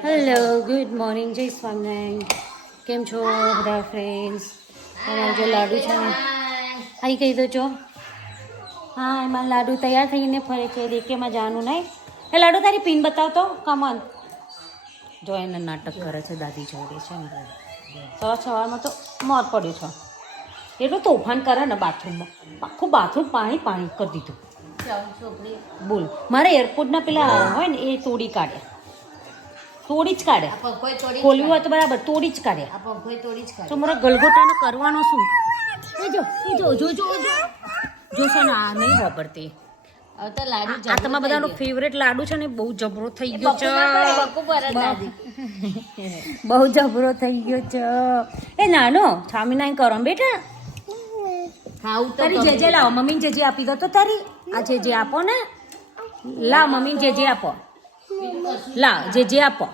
Hello good morning જય સ્વામિનારાયણ. કેમ છો બધા ફ્રેન્ડ્સ? તમારા જો લાડુ છે ને અહીં કહી દો છો. હા એમાં લાડુ તૈયાર થઈને ફરે છે. દેખેમાં જવાનું નહીં. એ લાડુ તારી પિન બતાવતો કમન. જો એને નાટક કરે છે દાદી જોડે છે ને. સવારમાં તો મોર પડ્યું છે. એટલું તોફાન કરે ને બાથરૂમમાં. આખું બાથરૂમ પાણી કરી દીધું. બોલ મારે એરપોર્ટના પેલા હોય ને એ તોડી જ કાઢે. ખોલ્યું હોય તો બરાબર તોડી જ કાઢે. તો મારા ગલગોટાને કરવાનો શું? જોશે ને આ નહીં વાપરતી. આ તમારા બધાનો ફેવરેટ લાડુ છે ને બહુ જબરો થઈ ગયો છે. બહુ જબરો થઈ ગયો છે. એ નાનો છામી કરો બેટા. તારી જે લાવો મમ્મીને જે આપી દો તો તારી આ જે આપો ને. લાવ મમ્મીને જે આપો. લાવ જે આપો.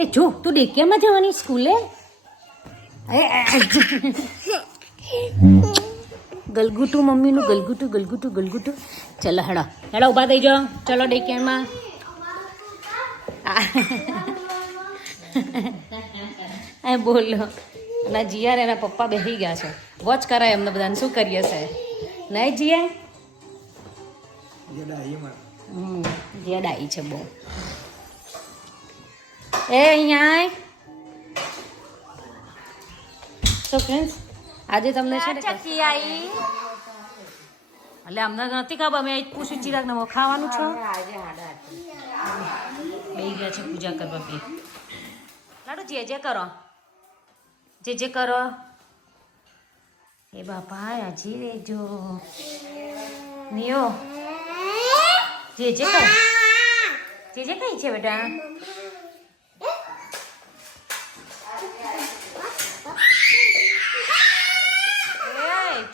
એ જો તું ડેકેમાં જવાની સ્કૂલે. ગલગુટું મમ્મીનું ગલગુટું. ચલો હેડા ઊભા થઈ જાઓ. ચલો ડેકેમાં. બોલો ના જીયા એના પપ્પા બેસી ગયા છે. વોચ કરાય એમને બધાને શું કરીએ છે નહીં જીયા. જીયા ડાઈ છે બહુ. એ અહીંયા તો ફ્રેન્ડ્સ આજે તમને છે ને ચકી આવી એટલે અમને નથી ખબર. અમે પૂછ્યું ચિરાગ ને ખાવાનું છો. બે ગયા છે પૂજા કરવા બે. લાડુ જે કરો જે કરો. એ બાપા હજી રેજો નિયો. જે કર જે કઈ છે બેટા.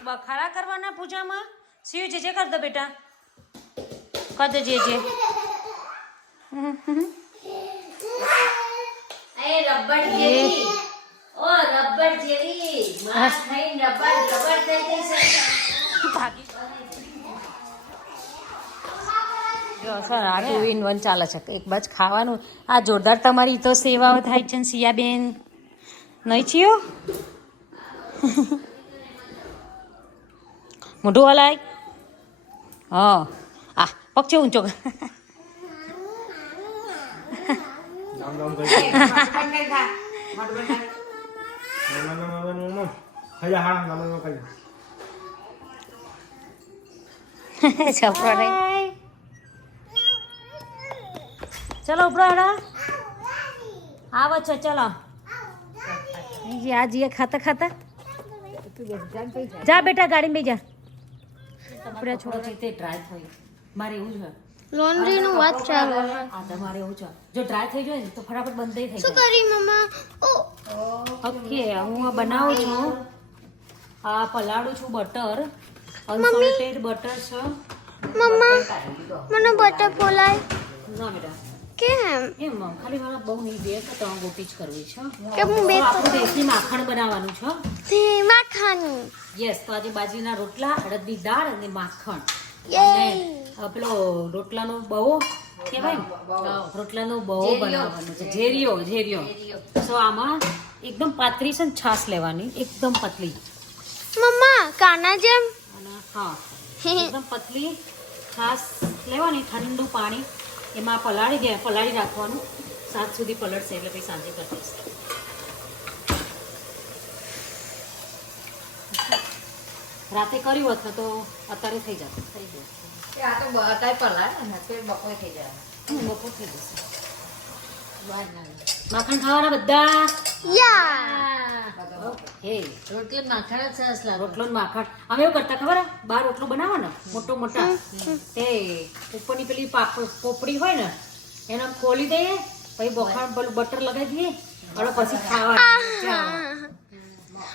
બખાડા કરવાના પૂજામાં. શિવ જે કર દો બેટા. કર દો જે રબર જેવી માસ થઈને રબર થઈ ગઈ છે. જો સર આ 2 in 1 ચાલે છે. એક બાજ ખાવાનું. આ જોરદાર તમારી તો સેવાઓ થાય છે ને સિયાબેન. નહીં છીયો મોઢું હલાય. હા આ પગ છે ઊંચો. ચલો ઉપડા આવો છો. ચલો આ ખાતા જા બેટા ગાડી માં જા. આપણે છોડો છે તે ડ્રાય થઈ. મારે એવું છે લોન્ડ્રી નું વાત ચાલે. આ તમારે એવું છે જો ડ્રાય થઈ જાય તો ફટાફટ બંધ થઈ જાય. શું કરી મમ્મા? ઓકે હું આ બનાવું છું. આ પલાળું છું બટર. અનસોલ્ટેડ બટર છે. મમ્મા મને બટર પોલાય ના બેટા કેમ? એમ ખાલી મારા બહુ નહીં બે કે 3 ગોટી જ કરવી છે. કે હું બે આપણું દેશી માખણ બનાવવાનું છે. તે માખણ. યસ તો આજે બાજરીના રોટલા અડદની દાળ અને માખણ. યે પેલો રોટલાનો બહુ કહેવાય ને રોટલાનો બહુ બનાવવાનો છે. ઝેરિયો તો આમાં એકદમ પાતળી છે ને છાશ લેવાની એકદમ પતલી. મમ્મા કાના જેમ. અને હા એકદમ પતલી છાશ લેવાની. ઠંડુ પાણી એમાં પલાળી રાખવાનું. 7 સુધી પલળશે એટલે પછી સાંજે કરી દઈશ. રાતે કર્યું હોત ને તો અત્યારે થઈ જશે. આ તો અત્યારે પલાય ને બપોર થઈ જાય. બપોર થઈ જશે. માખણ ખાવાના બધા. હે રોટલી માખણ જ સરસ લાગે. રોટલો ને માખણ અમે એવું કરતા ખબર બાર રોટલો બનાવો ને મોટા તે ઉપરની પેલી પોપડી હોય ને એને ખોલી દઈએ પછી બોખાણ પેલું બટર લગાવી દઈએ અને પછી ખાવાનું.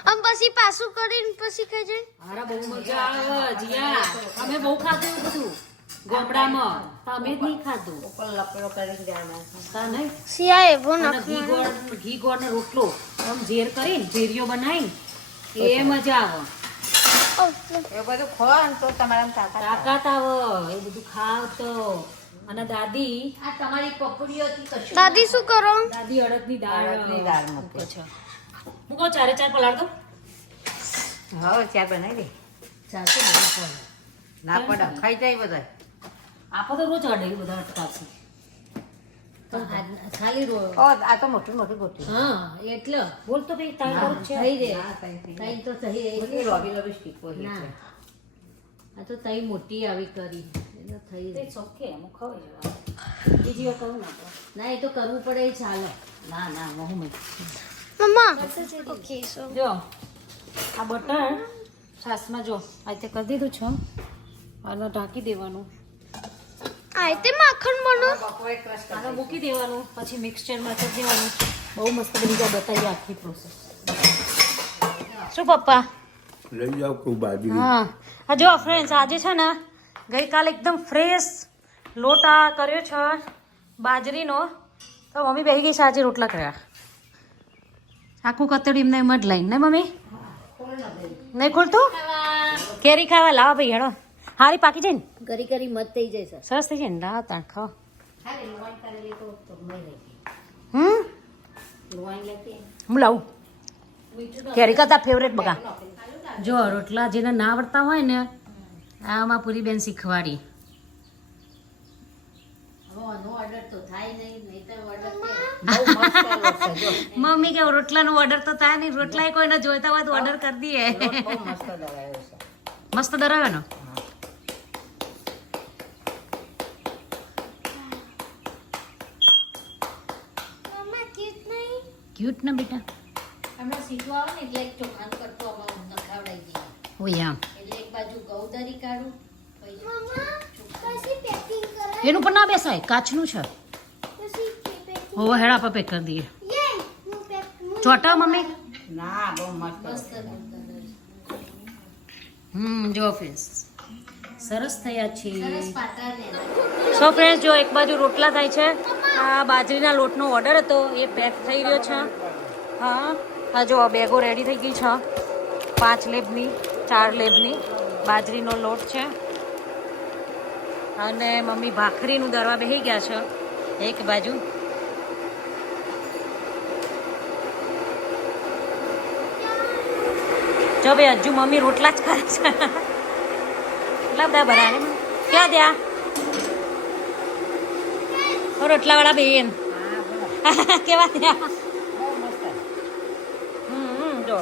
આમ પછી પાછું કરીને પછી ખાઈ જાય. અરે બહુ મજા આવે જીયા. અમે બહુ ખાધું એવું બધું ગામડામાં. તમે જ નહીં ખાધું. ઉપર લપેલો કરીને જાના. તા નહીં સિયા એવો અને નખમાં ઘી ગોળ ને રોટલો આમ ઝેર કરીને ઝેરીઓ બનાવીને એ મજા આવે. એ બધું ખો ને તો તમારા તાકાત તાકાત આવે એ બધું ખાવ તો. અને દાદી આ તમારી પપડીઓથી કશું દાદી શું કરો? દાદી અડદની દાળ અડદની દાળ મૂકે છે. મૂકો ચારે ચાર પલાળ દો. હવે ચા બનાવી દે ચાલશે બહુ પડે. ના પડે ખાઈ જાય બધા આપો તો રોજ અડે બધા અટકાશે. ખાલી આ તો મોટું મોટું ગોઠવી હા એટલે બોલ તો ભાઈ તારે બહુ જ છે. થઈ રહે થઈ તો થઈ રહી લોબી લોબી સ્ટીકો ના આ તો તઈ મોટી આવી કરી એટલે થઈ તે ચોખ્ખે અમુક ખવાઈ જવાનું. બીજી વાર કહું ના તો. ના એ તો કરવું પડે એ ચાલે ના ના હું મેં મમ્મા ઓકે સો જો આ બટર છાશમાં જો આ રીતે કરી દીધું છે અને ઢાંકી દેવાનું. આ તે માખણ બનો. બપોરે ક્રશ આને મૂકી દેવાનું પછી મિક્સચરમાં કરી દેવાનું. બહુ મસ્ત બની જાય. બતાવીએ આખી પ્રોસેસ. શું પપ્પા? લઈ જાઓ કોઈ બાજરી હા આ જો ફ્રેન્ડ્સ આજે છે ને ગઈકાલે એકદમ ફ્રેશ લોટ આ કર્યો છે બાજરીનો. તો મમ્મી બેસી ગઈ છે આજે રોટલા કર્યા. આખું કતડી એમને એમ જ લઈને ને મમ્મી નહીં ખોલતું કેરી ખાવા લાવો ભાઈ હેડો. હારી પાકી જાય ને કરી કરી મત થઈ જાય સર સરસ થઈ જાય ને લાવો તાણ ખાઓ. ખાલી લોન કરેલી તો મય લઈ લોન લેતી હું લાવું કેરી કરતા ફેવરેટ બગા. જો રોટલા જેને ના આવડતા હોય ને આમાં પૂરી બેન શીખવાડી. હવે આનો ઓર્ડર તો થાય નહીં નહીતર ઓર્ડર બહુ મસ્ત છે જો મમ્મી કે રોટલાનો ઓર્ડર તો થાય નહીં. રોટલા કોઈને જોઈતા હોય તો ઓર્ડર કરી દઈએ. બહુ મસ્ત દવાયો છે મસ્ત ધરાવે ને મમ્મા ક્યુટ નહીં? ક્યુટ ને બેટા. હમણાં સીધું આવે ને એટલે એક ચોખાનું કટકો અમારું નખાવડાવી દઈએ ઓય એટલે એક બાજુ ગૌદરી કાઢું પછી મમ્મા પછી પેકિંગ કરે. એનું પણ ના બેસાય કાચનું છે. પછી પેકિંગ હોવો હેડા પર પેક કરી દઈએ. યે હું પેક ચોટા મમ્મી. ના બહુ મસ્ત જો ફ્રેન્ડ્સ સરસ થયા છે. સરસ પાતળા ને સો ફ્રેન્ડ્સ જો એક બાજુ રોટલા થાય છે. આ બાજરીના લોટનો ઓર્ડર હતો એ પેક થઈ રહ્યો છે. હા હા જો બેગો રેડી થઈ ગઈ છે. 5 લેબની 4 લેબની બાજરીનો લોટ છે. અને મમ્મી ભાખરીનું દરવા બેસી ગયા છે એક બાજુ. જો ભાઈ હજુ મમ્મી રોટલા જ કરે છે. કેટલા બધા ભરાને ક્યાં ત્યાં રોટલાવાળા બેન કેવા ત્યાં જો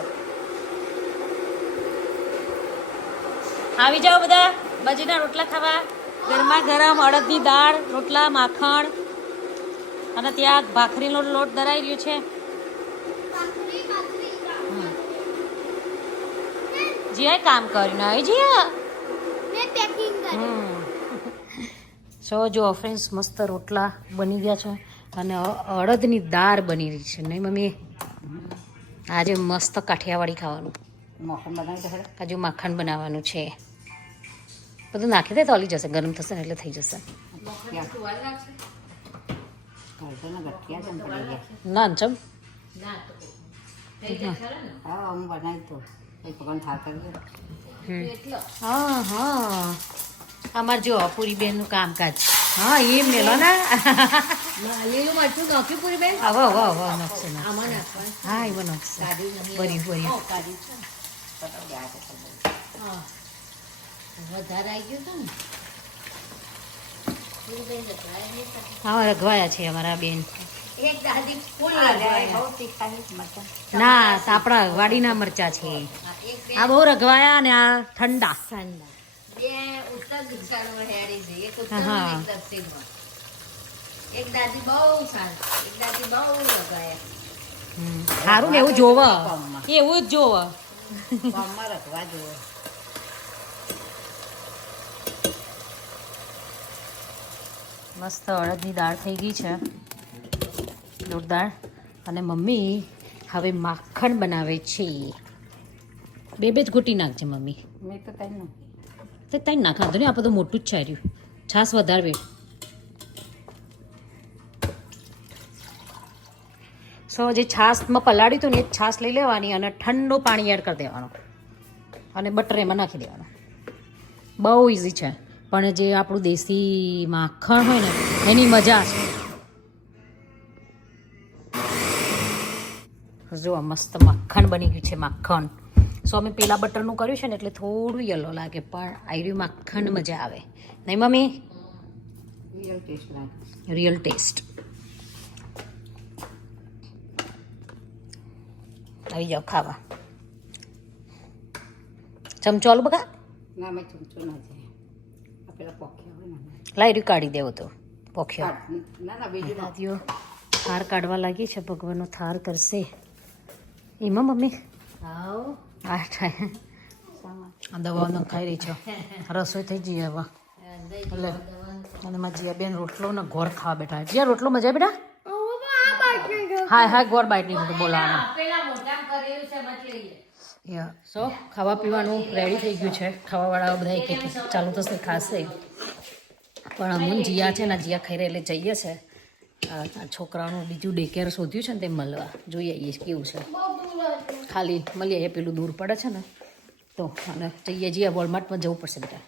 આવી જાઓ બધા બાજરીના રોટલા ખાવા. ગરમા ગરમ અડદની દાળ રોટલા માખણ અને ત્યાં ભાખરીનો લોટ દરાઈ રહ્યો છે. જીએ કામ કર્યું ને જીએ મેં પેકિંગ કરી. સો જો ફ્રેન્ડ્સ મસ્ત રોટલા બની ગયા છે અને અડદની દાળ બની રહી છે નહીં મમ્મી. આજે મસ્ત કાઠિયાવાડી ખાવાનું. મોખમ બનાવી તો ખરા હજુ માખણ બનાવવાનું છે. બધું નાખી દે તો ઓલી જશે. ગરમ થશે ને એટલે થઈ જશે. ગઠિયા જેમ પડી ગયા ના ચમ ના તો થઈ જાય ખરા ને હા હું બનાવી તો એ પકડ થાળ કરી એટલો હા હા અમાર જો પૂરી બેનનું કામકાજ. હા એ મેલો ના લીલું મરચું નાખ્યું પૂરી બેન હવે હવે હવે નાખશે ના. આમાં નાખવાનું હા એમાં નાખશે. કાઢી નહીં બરી બરી કાઢી છે હા વધારે આવી ગયું હતું ને પૂરી બેન જતા નહીં હા રઘવાયા છે અમારા બેન. એક દાદી ફૂલ બહુ તીખા મરચાં ના આપણા વાડીના મરચા છે. આ બહુ રઘવાયા ને આ ઠંડા. બે ઉત્તર દિશામાં હેરી છે એક ઉત્તર હા. એક દક્ષિણમાં એક દાદી બહુ સારી એક દાદી બહુ લગાયા સારું ને એવું જોવ એવું જ જોવ. ગામમાં રખવા જુઓ મસ્ત અડદની દાળ થઈ ગઈ છે લોટ દાળ. અને મમ્મી હવે માખણ બનાવે છે. બે જ ઘૂંટી નાખજે મમ્મી. મેં તો તઈ તે તઈ નાખાતું ને આ બધું મોટું જ છે રહ્યું. છાશ વધારવે. સો જે છાશમાં પલાળ્યું હતું ને એ જ છાશ લઈ લેવાની અને ઠંડુ પાણી એડ કરી દેવાનું અને બટર એમાં નાખી દેવાનું. બહુ ઇઝી છે પણ જે આપણું દેશી માખણ હોય ને એની મજા છે. જો આ મસ્ત માખણ બની ગયું છે, માખણ. સો અમે પેલા બટરનું કર્યું છે ને એટલે થોડું યલો લાગે, પણ આયરું માખણ મજા આવે નહીં મમ્મી? રિયલ ટેસ્ટ લાગે. Real taste. આવી જાઓ ખાવા. ચમચો આલું બકા ના મેં ચમચો ના જાય. આ પેલા પોખ્યા હોય ને. લાયરું કાઢી દેવો તો પોખ્યો. ના ના બીજું ના. દાદીઓ થાર કાઢવા લાગી છે, ભગવાનનો થાર કરશે એમાં મમ્મી. આવ આ થાય આ દવાઓ નખાઈ રહી છે, રસોઈ થઈ જઈએ હવે. એટલે અને મારા જીયાબેન રોટલો ને ગોળ ખાવા બેઠા. જીયા રોટલો મજા બેટા? હા હા, ગોળ બાઈટ નહીં બધું બોલાવાનું. સો ખાવા પીવાનું રેડી થઈ ગયું છે. ખાવાવાળા બધા એક એક ચાલુ થશે, ખાશે. પણ અમુન જીયા છે ને, જીયા ખાઈ રહે એટલે જઈએ છે. આ છોકરાઓનું બીજું ડે કેર શોધ્યું છે ને તે મળવા જોઈ આવીએ કેવું છે. ખાલી મળી આવીએ, પેલું દૂર પડે છે ને તો. અને જઈએ જીયા વોલમાર્ટમાં જવું પડશે બેટા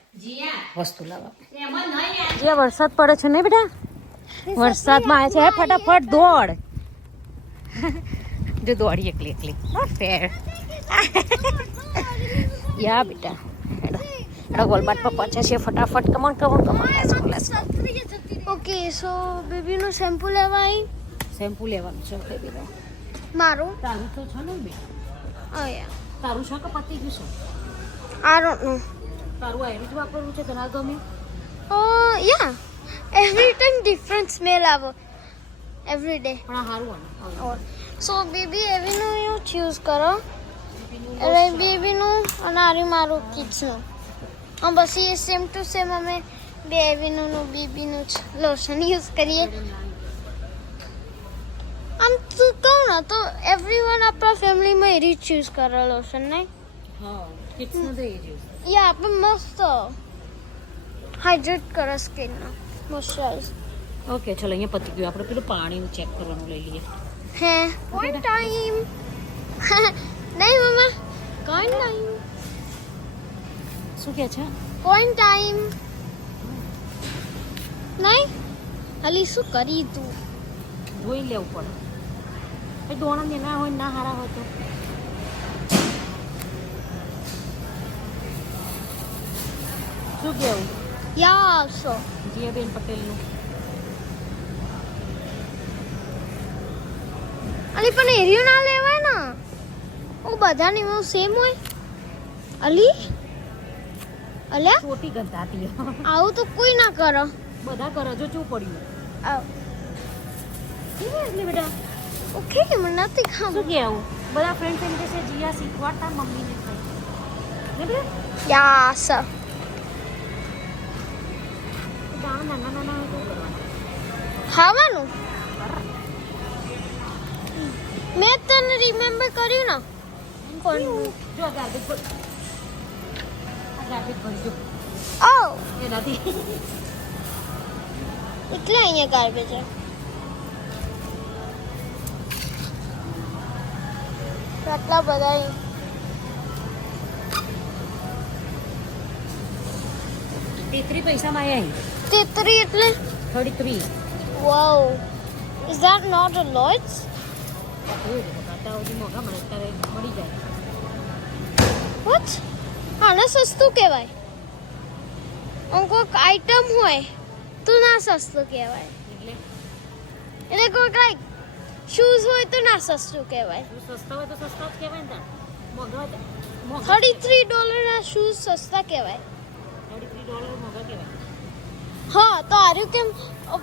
વસ્તુ લાવવા. જીયા વરસાદ પડે છે ને બેટા? વરસાદમાં આવે છે, ફટાફટ દોડ. જો દોડી એકલી એકલી નોટ ફેર. યા બેટા વોલમાર્ટમાં પહોંચ્યા છીએ ફટાફટ. Come on come on come on, let's go. Okay so બેબીનું શેમ્પુ લેવા આવી. શેમ્પુ લેવાનું છે બેબીનો. મારું તારું તો છે ને બેટા? યા તારું છે કે પતી ગયું છે? I don't know. તારું આયરું જ વાપરવું છે, તને ગમે? યા એવરી ટાઈમ ડિફરન્ટ સ્મેલ આવે એવરી ડે. પણ આ સારું આવે. સો બેબી એવીનું એવું ચૂઝ કરો. અરે બેબીનું અને આરી મારું કિડ્સનું. બસ એ સેમ ટુ સેમ અમે બે એવીનું બેબીનું જ લોશન યુઝ કરીએ. આમ તું કહું ને તો એવરીવન આપણા ફેમિલીમાં એ રીત ચૂઝ કરે લોશન નહીં? હા, કિડ્સનું તો એ જ. યા આપણે મસ્ત હાઇડ્રેટ કરે સ્કિનને, મોઇશ્ચરાઇઝ. ઓકે ચલો, અહીંયા પતી ગયું. આપણે પેલું પાણીનું ચેક કરવાનું લઈ લઈએ. હે પોઈન્ટ ટાઈમ. નહીં મમ્મા, પોઈન્ટ ટાઈમ. શું કહે છે? Point time. નહીં અલી શું કરી તું? જોઈ લેવું પડે. એ દોણા ને ના હોય ના હારા હોય તો. શું કેવું યા સો જીયાબેન પટેલનું? અલી પણ એરિયો ના લેવાય ને. ઓ બધાની એવું સેમ હોય. અલી અલ્યા ચોટી ગંધાતી. આવું તો કોઈ ના કરો. બધા કરે જો ચૂ પડ્યું. આવ એટલે બેટા ઓકે મને નથી શું ખાવું. કેવું? બધા ફ્રેન્ડ્સ એમ કહે છે જીયા શીખવાડતા મમ્મીને થાય ને બેટા. યા સર દાણા નાના નાના હોય તો કરવાના. ખાવાનું મેં તને રિમેમ્બર કર્યું ને. કોણ? જો આ ગાર્બેજ ભર. આ ગાર્બેજ ભરજો ઓ એનાથી. એટલે અહીંયા ગાર્બેજ છે. આટલા બધા તેત્રી પૈસામાં આવ્યા. તેત્રી એટલે 33. વાવ ઇઝ ધેટ નોટ અ લોટ? ખાતા સુધી મોંઘા મળે અત્યારે મળી જાય. વોટ? આને સસ્તું કહેવાય. આમ કોઈક આઈટમ હોય તો ના સસ્તું કહેવાય. એટલે એટલે કોઈક લાઈક શૂઝ હોય તો ના સસ્તું કહેવાય. સસ્તા હોય તો સસ્તા જ કહેવાય ને. મોંઘા હોય તો મોંઘા. $33 ના શૂઝ સસ્તા કહેવાય. $33 મોંઘા કહેવાય. હા તો આર્યું કેમ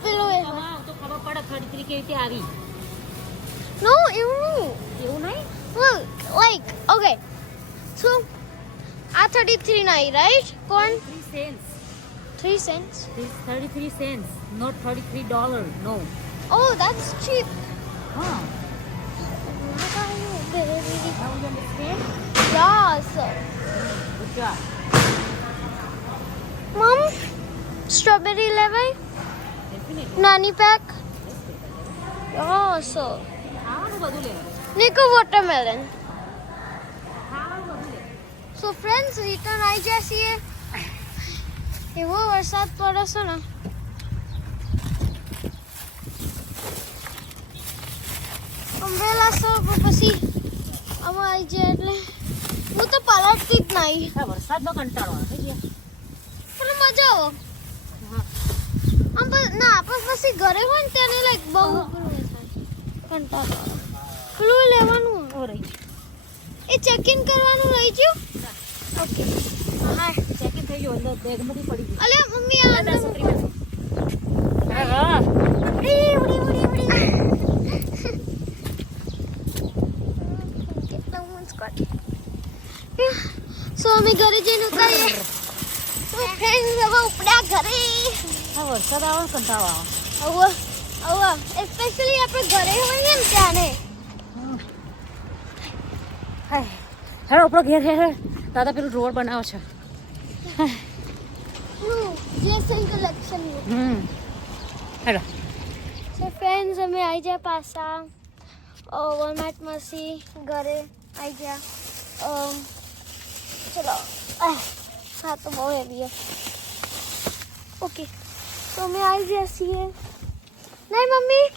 પેલું એ હા તો ખબર પડે 33 કેવી રીતે આવી. નો એવું નહીં. એવું નહીં. Well, like, okay. So, આ 33 ના રાઈટ? કોણ? 3 cents. 3 cents. 33 cents, not $33. No. Oh, that's cheap. Huh. What are you, baby? Now you understand? Yes. Good job. Mom, strawberry લેવાય? Definitely. નાની પેક? Yes. ખાવાનું બધું લેવાનું. Nico watermelon. ખાવાનું બધું લેવાનું. So friends, return આવી જઈએ. એવો વરસાદ પડે છે ને અમરેલા છો પછી અમે આવી જાય એટલે હું તો પલટતી જ નહીં આ વરસાદનો કંટાળો આવે છે પણ મજા આવો ના પણ પછી ઘરે હોય ને તેને લાઈક બહુ કંટાળો પેલું લેવાનું ઓ રહી એ ચેક ઇન કરવાનું રહી ગયું ઓકે હા ચેકિંગ થઈ ગયું અંદર બેગમાંથી પડી ગયું અલે મમ્મી આ દસ રૂપિયા હા ઉડી ઉડી ઉડી ઉડી કેટલા મસ્ત કાટ સો અમે ઘરે જઈને ઉતારીએ સો ફ્રેન્ડ્સ હવે ઉપડ્યા ઘરે આ વરસાદ આવે કંટાળો આવે હવે હવે સ્પેશિયલી આપણે ઘરે હોઈએ ને ત્યાંને હાય હેડો આપણો ઘેર હે દાદા પેલું રોડ બનાવે છે જેસન કલેક્શન હેડો સો ફ્રેન્ડ્સ અમે આવી ગયા પાછા વોલમાર્ટમાંથી ઘરે આવી ગયા ચલો હા તો બહુ હેવી ઓકે તો અમે આવી ગયા છીએ નહીં મમ્મી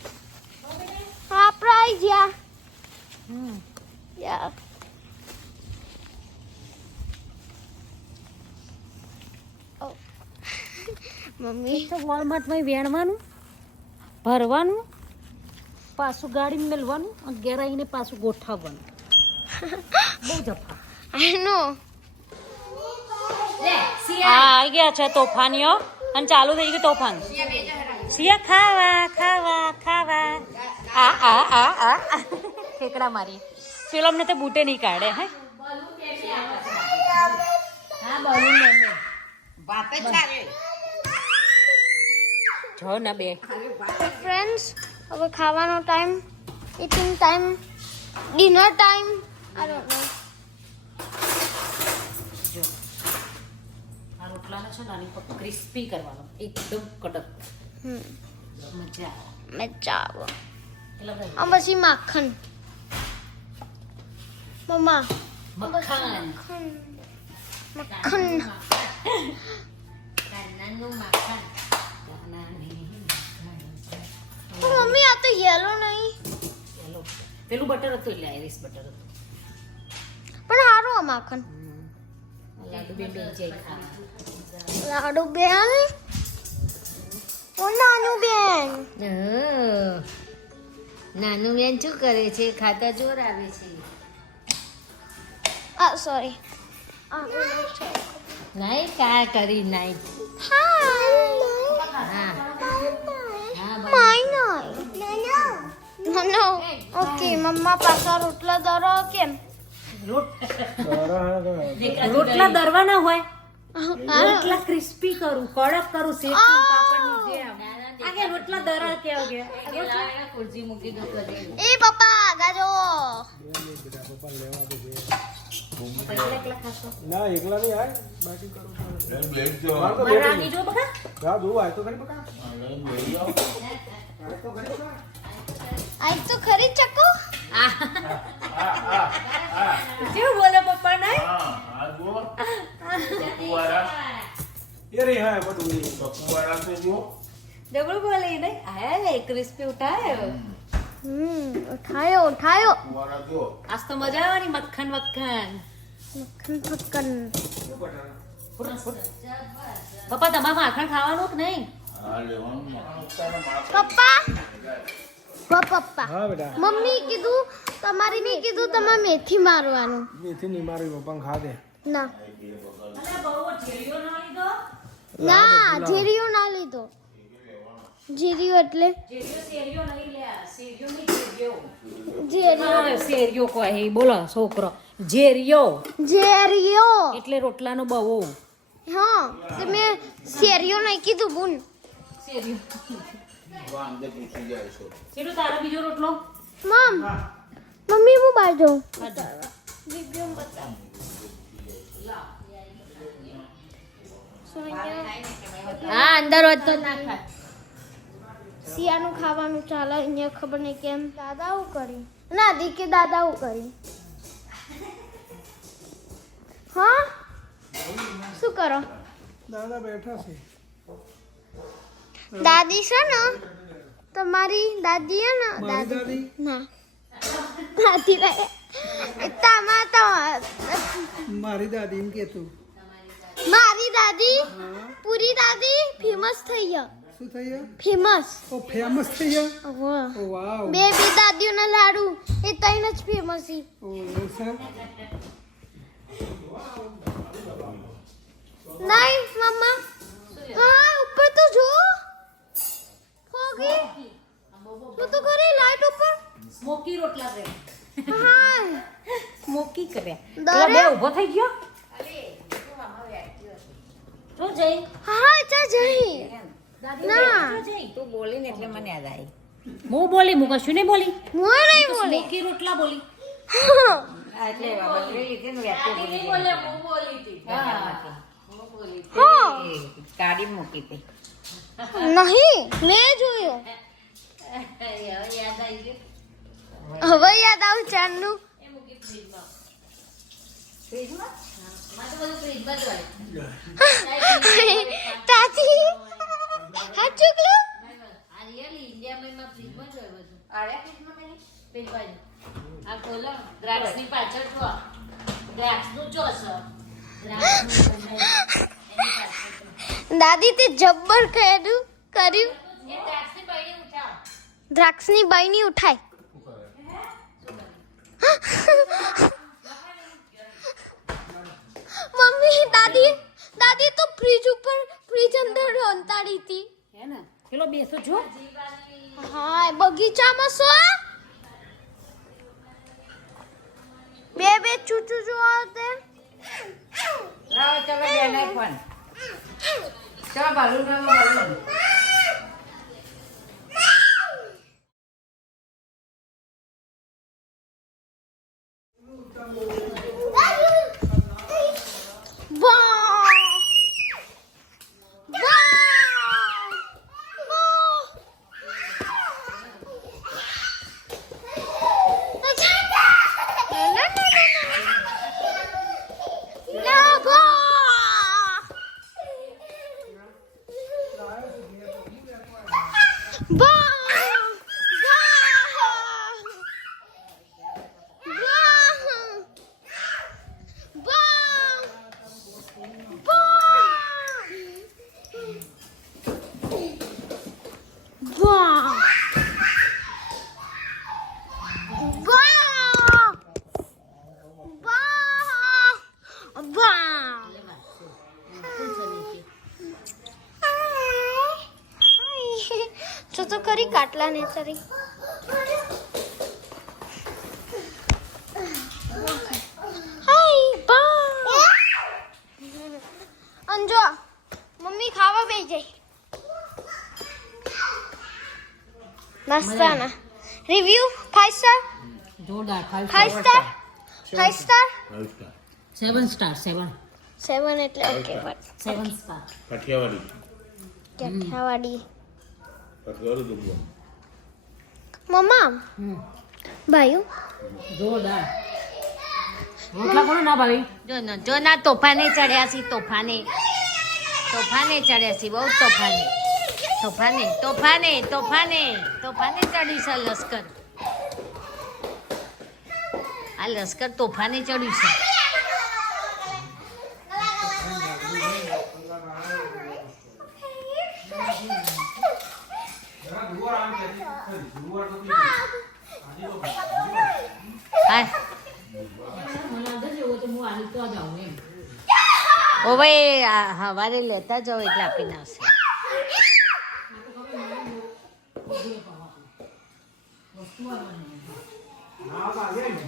હા આપણે આવી ગયા યા મમ્મી તો વોલમાર્ટમાં વેણવાનું ભરવાનું પાછું ગાડીમાં મેળવાનું અને ઘેર આવીને પાછું ગોઠવવાનું બહુ જફા આઈ નો હા આવી ગયા છે તોફાનીઓ અને ચાલુ થઈ ગયું તોફાન સિયા ખાવા ખાવા ખાવા આ આ આ આ ઠેકડા મારી પેલો અમને તો બૂટે નહીં કાઢે હે હા બોલું ને વાત જ ચાલે જો ના બે ફ્રેન્ડ્સ હવે ખાવાનો time eating time dinner time I don't know જો આ રોટલાને છે નાની પર ક્રિસ્પી કરવાનો એકદમ કડક મજા આવે મજા આવે એટલે બધા આ પછી માખણ મમ્મા મક્ખન મક્ખન મમ્મી આ તો યેલો નહીં ચલો પેલું બટર હતું એટલે આઈરિશ બટર હતું પણ સારું આ માખણ લાડુ બે બે જાય ખાવા લાડુ બેન ઓ નાનું બેન નાનું બેન શું કરે છે ખાતા જોર આવે છે આ સોરી નહીં કા કરી નહીં હા માય નો નો ઓકે મમ્મા પાછા રોટલા દરો કેમ રોટલા દરવાના હોય રોટલા ક્રિસ્પી કરું કડક કરું શેકી પાપડની જેમ આ કે રોટલા દરા કેવા ગયા ખુરશી મૂકી દો એ પપ્પા ગાજો એકલા ખાશો ના એકલા નહીં આય બાકી કરો મારા રાની જો બકા હા જો આય તો ખરી બકા આજ તો ખરી ચક્કુ કેવું બોલે પપ્પા નહીં ये रे हां બધું ડબલ બોલે નહીં આય ક્રિસ્પી ઉઠાયો ઉઠાયો ઉઠાયો આજ તો મજા આવવાની મક્ખન મક્ખન મક્ખન પપ્પા તમારે માખણ ખાવાનું કે નહીં પપ્પા પપ્પા હા બેટા મમ્મી કીધું તમારી નહીં કીધું તમારે મેથી મારવાનું મેથી ની મારી પપ્પા ખા દે ના ના જીરીયો ના લીધો જીરીયો એટલે જીરીયો શેરિયો કોઈ બોલો છોકરો જેરિયો જીરીયો એટલે રોટલાનો બહુ હા તો મેં શેરીયો નહીં કીધું બુન શેરું તારો બીજો રોટલો મમ મમ્મી હું બહાર જાઉં હા અંદર હોત તો ના ખાય સિયાનું ખાવાનું ચાલે અહીંયા ખબર નહીં કેમ દાદા હું કરી ના દીકે દાદા હું કરી હા શું કરો દાદા બેઠા છે. દાદી છે ને તમારી દાદી હે ને મારી દાદી ના દાદી તમાર તો મારી દાદી એમ કે તું મારી દાદી પૂરી દાદી ફેમસ થઈ ગયા. શું થઈ ગયા? ફેમસ. ઓ ફેમસ થઈ ગયા. વાહ. ઓ વાવ. બે દાદીઓના લાડુ એ ત્રણ જ ફેમસ છે. ઓ એવું છે. નહીં મમ્મા હા ઉપર તો જો ફોગી શું તો કરે લાઈટ ઉપર સ્મોકી રોટલા કરે. હા સ્મોકી કર્યા. દરે? પેલો બે ઊભો થઈ ગયો. શું જઈ? હા ચા જઈ દાદી ના. શું જઈ? તું બોલી ને એટલે મને યાદ આવી. હું બોલી, હું કશું નહીં બોલી. મોય નહીં બોલે સ્મોકી રોટલા બોલી. હા, એટલે બકરી લીધી ને વ્યાપી બોલી. હા એ કાઢી મૂકી હતી. નહીં મેં જોયો હવે યાદ આવું ચાંદનું ફ્રીજમાં? તાતી હા ચુકલો આડ્યા ફ્રીજમાં મેલી? દ્રાક્ષની પાછળ જો દ્રાક્ષનું ચોસ દાદી તે જબ્બર કર્યું દ્રાક્ષની બાયની ઉઠાય મમ્મી દાદી તો ફ્રીજ અંદર અંતાડી હતી હે ને પેલો બેસો જો. હા બગીચામાં શું બે ચૂચુ જોવા તે લાવો ચલો બેને ફોન. ચલો બાલુ રમો બાલુ. તો કરી કાટલા ને ચરી હાય બા અંજો મમ્મી ખાવા બેસી જાય નાસ્તાના રિવ્યુ 5 સ્ટાર જોરદાર. 5 સ્ટાર 5 સ્ટાર 7 સ્ટાર 7 7 એટલે okay but 7 star. Kathiyawadi Kathiyawadi Kathiyawadi જમવાનું. મમ્મા ભાઈઓ જોરદાર. રોટલા કોણ ના ભાઈ? જો ના તોફાને ચડ્યા છે. તોફાને ચડ્યા છે. બહુ તોફાને ચડ્યું છે લશ્કર. આ લશ્કર તોફાને ચડ્યું છે. હા ઓ ભાઈ હવારે લેતા જાઓ એટલે આપીને આવશે. ના વાગે ને.